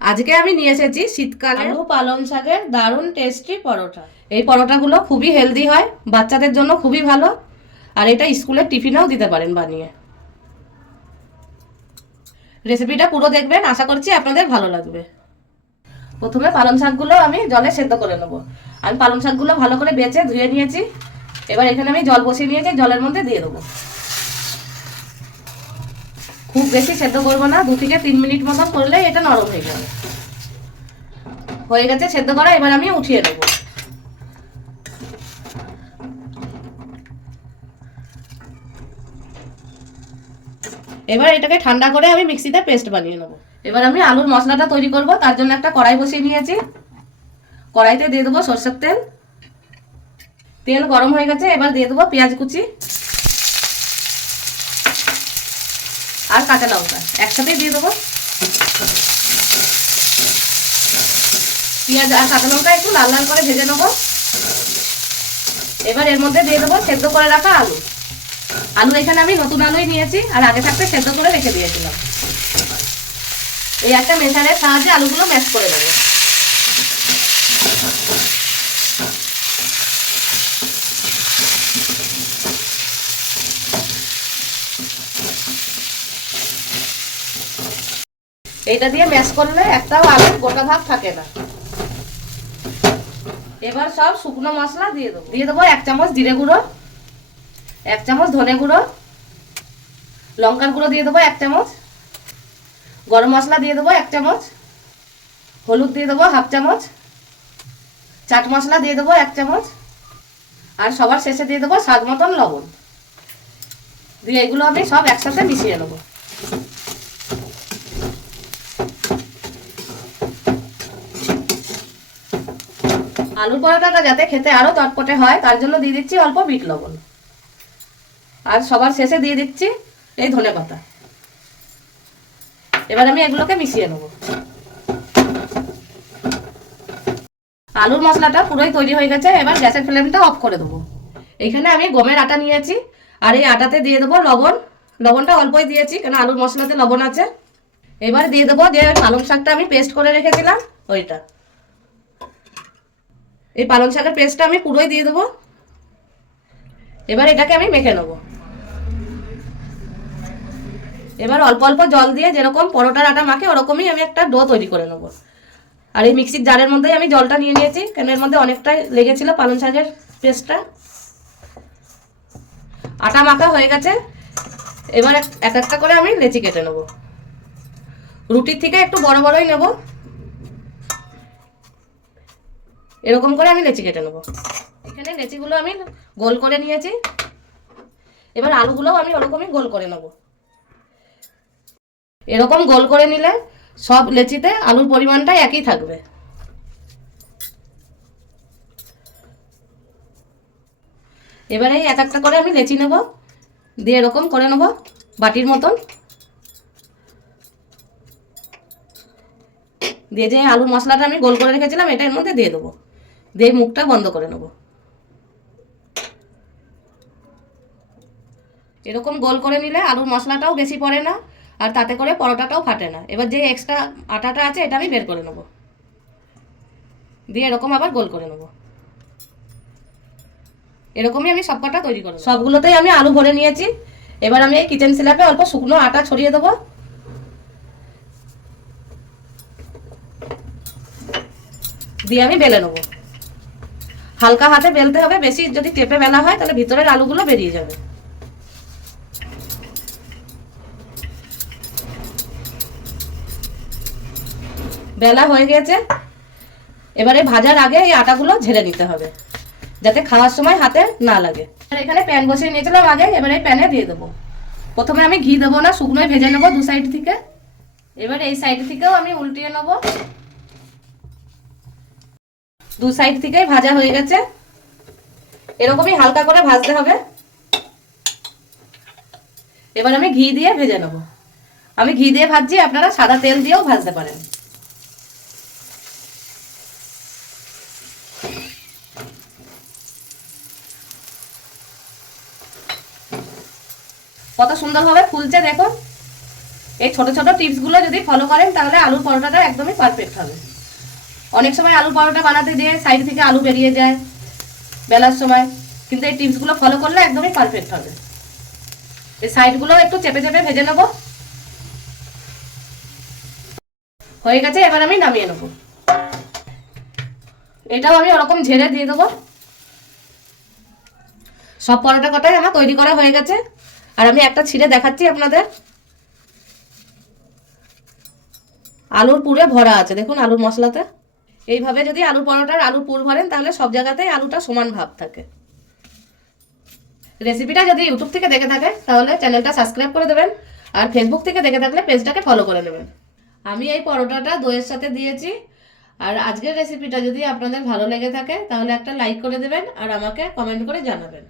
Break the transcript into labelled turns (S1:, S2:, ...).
S1: আজকে আমি নিয়ে এসেছি শীতকালে
S2: আলু পালং শাকের দারুণ টেস্টি পরোটা।
S1: এই পরোটাগুলো খুবই হেলদি হয় বাচ্চাদের জন্য খুবই ভালো। আর এটা স্কুলের টিফিনেও দিতে পারেন বানিয়ে। রেসিপিটা পুরো দেখবেন আশা করছি আপনাদের ভালো লাগবে। প্রথমে পালং শাকগুলো আমি জলে সেদ্ধ করে নেব। আমি পালং শাকগুলো ভালো করে বেছে ধুয়ে নিয়েছি। এবার এখানে আমি জল বসিয়ে নিয়েছি জলের মধ্যে দিয়ে দেবো। খুব বেশি সেদ্ধ করব না, দু থেকে তিন মিনিট মতন করলে এটা নরম হয়ে যাবে। হয়ে গেছে সেদ্ধ করা, এবার আমি উঠিয়ে দেবো এবার এটাকে ঠান্ডা করে আমি মিক্সিতে পেস্ট বানিয়ে নেব। এবার আমি আলুর মশলাটা তৈরি করব, তার জন্য একটা কড়াই বসিয়ে নিয়েছি। কড়াইতে দিয়ে দেবো সর্ষের তেল। তেল গরম হয়ে গেছে, এবার দিয়ে দেবো পেঁয়াজ কুচি। আর কাঁচা লঙ্কা। একসাথে দিয়ে দেবো। পেঁয়াজ আর কাঁচা লঙ্কা একটু লাল লাল করে ভেজে নেব। এবার এর মধ্যে দিয়ে দেবো সেদ্ধ করে রাখা আলু। আলু এখানে আমি নতুন আলুই নিয়েছি, আর আগে থাকতে সেদ্ধ করে রেখে দিয়েছিলাম। এই একটা মেশারের সাহায্যে আলুগুলো ম্যাশ করে দেবো এইটা দিয়ে ম্যাশ করলে একটাও আলুর গোটা ভাব থাকে না। এবার সব শুকনো মশলা দিয়ে দেবো। দিয়ে দেবো এক চামচ জিরে গুঁড়ো, এক চামচ ধনে গুঁড়ো, লঙ্কার গুঁড়ো দিয়ে দেবো এক চামচ, গরম মশলা দিয়ে দেবো এক চামচ, হলুদ দিয়ে দেবো হাফ চামচ, চাট মশলা দিয়ে দেবো এক চামচ, আর সবার শেষে দিয়ে দেবো স্বাদ মতন লবণ। দিয়ে এগুলো আমি সব একসাথে মিশিয়ে নেব। আলুর পরোটাটা যাতে খেতে আরও চটপটে হয়, তার জন্য দিয়ে দিচ্ছি অল্প বিট লবণ। আর সবার শেষে দিয়ে দিচ্ছি এই ধনে পাতা। এবার আমি এগুলোকে মিশিয়ে নেব। আলুর মশলাটা পুরোই তৈরি হয়ে গেছে, এবার গ্যাসের ফ্লেমটা অফ করে দেবো। এখানে আমি গমের আটা নিয়েছি, আর এই আটাতে দিয়ে দেবো লবণ। লবণটা অল্পই দিয়েছি, কেন আলুর মশলাতে লবণ আছে। এবার দিয়ে দেবো যে পালং শাকটা আমি পেস্ট করে রেখেছিলাম, ওইটা। এই পালং শাকের পেস্টটা আমি পুরোই দিয়ে দেবো। এবার এটাকে আমি মেখে নেব। এবার অল্প অল্প জল দিয়ে যেরকম পরোটার আটা মাখে, ওরকমই আমি একটা ডো তৈরি করে নেব। আর এই মিক্সির জারের মধ্যেই আমি জলটা নিয়ে নিয়েছি, কেন এর মধ্যে অনেকটাই লেগেছিল পালং শাকের পেস্টটা আটা মাখা হয়ে গেছে। এবার এক এক একটা করে আমি লেচি কেটে নেব। রুটির থেকে একটু বড় বড়ই নেব। এরকম করে আমি লেচি কেটে নেব। এখানে লেচিগুলো আমি গোল করে নিয়েছি। এবার আলুগুলোও আমি ওরকমই গোল করে নেব। এরকম গোল করে নিলে সব লেচিতে আলুর পরিমাণটা একই থাকবে। এবারে এক একটা করে আমি লেচি নেব। দিয়ে এরকম করে নেব বাটির মতন। দিয়ে যে আলুর মশলাটা আমি গোল করে রেখেছিলাম এটা এর মধ্যে দিয়ে দেবো। দিয়ে মুখটা বন্ধ করে নেব। এরকম গোল করে নিলে আলুর মশলাটাও বেশি পড়ে না, আর তাতে করে পরোটাটাও ফাটে না। এবার যে এক্সট্রা আটাটা আছে, এটা আমি বের করে নেব। দিয়ে এরকম আবার গোল করে নেব। এরকমই আমি সবকটা তৈরি করব সবগুলোতেই আমি আলু ভরে নিয়েছি। এবার আমি এই কিচেন স্ল্যাবে অল্প শুকনো আটা ছড়িয়ে দেবো। দিয়ে আমি বেলে নেব। হালকা হাতে বেলতে হবে, বেশি যদি টেপে বেলা হয় তাহলে ভিতরের আলুগুলো বেরিয়ে যাবে। বেলা হয়ে গেছে। এবারে ভাজার আগে এই আটাগুলো ঝেড়ে নিতে হবে, যাতে খাওয়ার সময় হাতে না লাগে। আর এখানে প্যান বসিয়ে নিয়েছিলাম আগে, এবারে এই প্যানে দিয়ে দেবো। প্রথমে আমি ঘি দেবো না শুকনোই ভেজে নেব দু সাইড থেকে। এবার এই সাইড থেকেও আমি উল্টিয়ে নেব। দু সাইড থেকেই ভাজা হয়ে গেছে। এরকমই হালকা করে ভাজতে হবে। এবার আমি ঘি দিয়ে ভেজে নেব। আমি ঘি দিয়ে ভাজছি, আপনারা সাদা তেল দিয়েও ভাজতে পারেন। কত সুন্দরভাবে ফুলছে দেখো এই ছোট ছোট টিপসগুলো যদি ফলো করেন, তাহলে আলুর পরোটাটা একদমই পারফেক্ট হবে। অনেক সময় আলু পরোটা বানাতে দিয়ে সাইড থেকে আলু বেরিয়ে যায় বেলার সময়। কিন্তু এই টিপসগুলো ফলো করলে একদমই পারফেক্ট হবে। এই সাইডগুলো একটু চেপে চেপে ভেজে নেব। হয়ে গেছে, এবার আমি নামিয়ে নেব। এটাও আমি ওরকম ঝেড়ে দিয়ে দেবো। সব পরোটা কটাই আমার তৈরি করা হয়ে গেছে। আর আমি একটা ছিঁড়ে দেখাচ্ছি আপনাদের। আলুর পুরে ভরা আছে, দেখুন আলুর মশলাতে। এইভাবে যদি আলু পরোটার আলু পুর ভরেন, তাহলে সব জায়গাতেই আলুটা সমান ভাব থাকে। রেসিপিটা যদি ইউটিউব থেকে দেখে থাকে তাহলে চ্যানেলটা সাবস্ক্রাইব করে দেবেন আর ফেসবুক থেকে দেখে থাকলে পেজটাকে ফলো করে নেবেন। আমি এই পরোটাটা দইয়ের সাথে দিয়েছি। আর আজকের রেসিপিটা যদি আপনাদের ভালো লেগে থাকে, তাহলে একটা লাইক করে দেবেন আর আমাকে কমেন্ট করে জানাবেন।